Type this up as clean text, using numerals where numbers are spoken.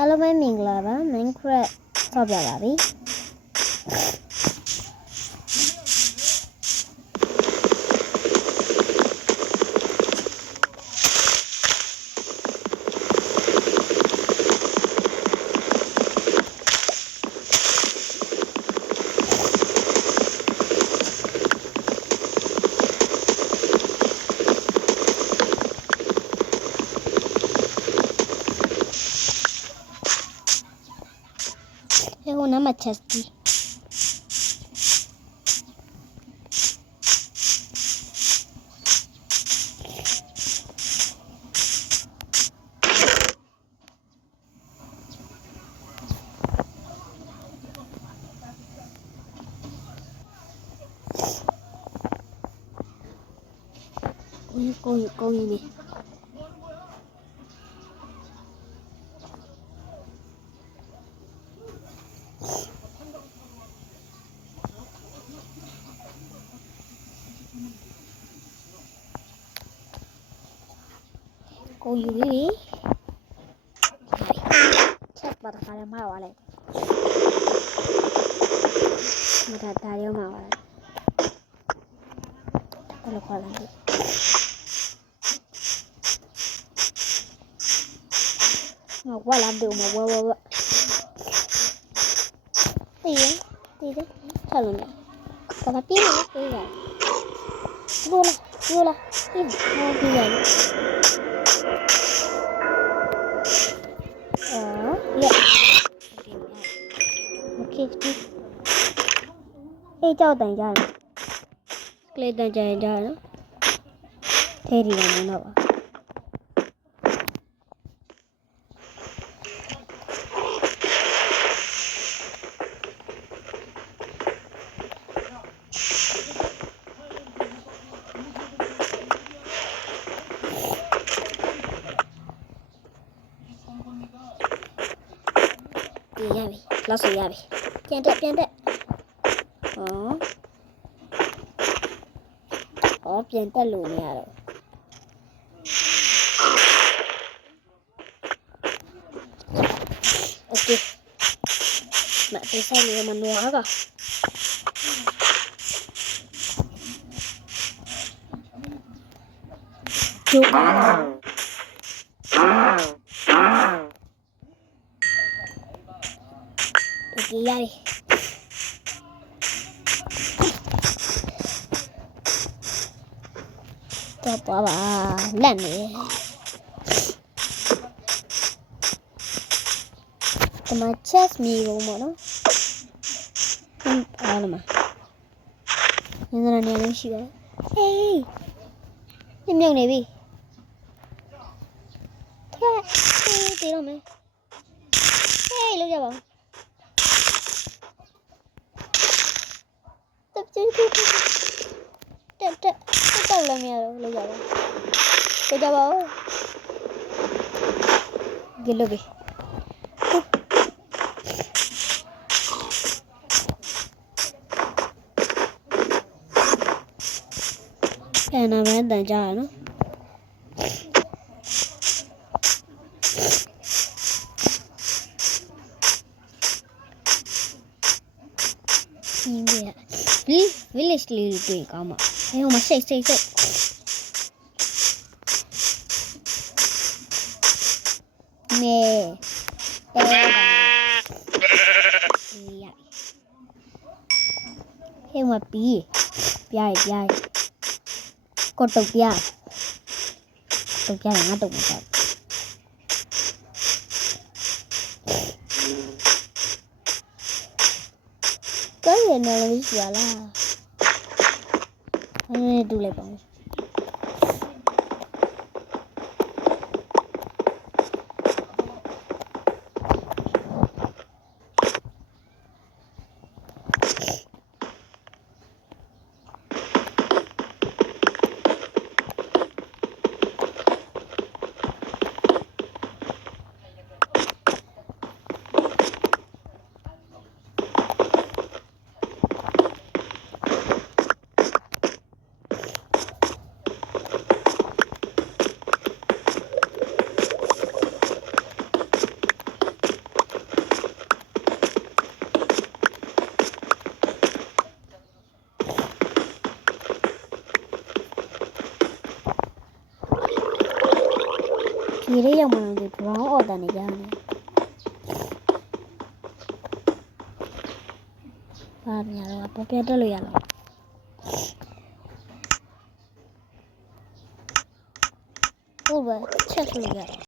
အားလုံးပဲမင်္ဂလာပါ Minecraft ဆော့ပြပါပြီဟိုနားမှာချက်စီကိုကြီးနေကိုယူလေးချက်ပါတာလည်းမှားပါလေမတာတာရောမှာပါဘယ်လိုခေါ်လဲမဝလာဘူးမဝတီးချက်လို့ကဘာပြင်းလို့ပြေးရတယ်ယူလာဒီဟောပြေးရတယ်အေးကြောက်တန်ကြတယ်ကလေးတန်ကြရင်ကြတယ်နော်ထဲဒီတော့မတော့ပါရပြီလောက်ဆိုရပြီပြန်တက်ပြန်တက်လို့မရတော့โอเคမတေးဆိုင်ရမနောကကျုပ်โอเคရပြီတော့ပါလက်နေဒီမှာ chest မီကုန်ပေါ့နော်အားလုံးမှာညနေနေလို့ရှိတယ်ဟေးမြုပ်နေပြီထွက်တေးတော့မယ်ဟေးလောက်ကြပါဦးတက်လည်းမရတော့လောက်ကြပါတက်ကြပါဦးကြည့်လို့ပြီအဲ့နာမည်တန်ကြရနော်ဒီ village လေးတွေ့ကောင်းပါအဲ့ဟိုမှာစိတ်နေအဲဟဲ့မှာပြီးပြားကိုတုတ်ပြားငါတုတ်မစားကိုရနေလို့ရှိရလားအဲ့တူလိုက်ပါဦး ရေထဲရောက်မှတော့ဒီ drown အော်တန်နေကြတယ်ဘာညာတော့ပေါ်ပြတက်လို့ရလားဟုတ်ပါချက်လို့ရတယ်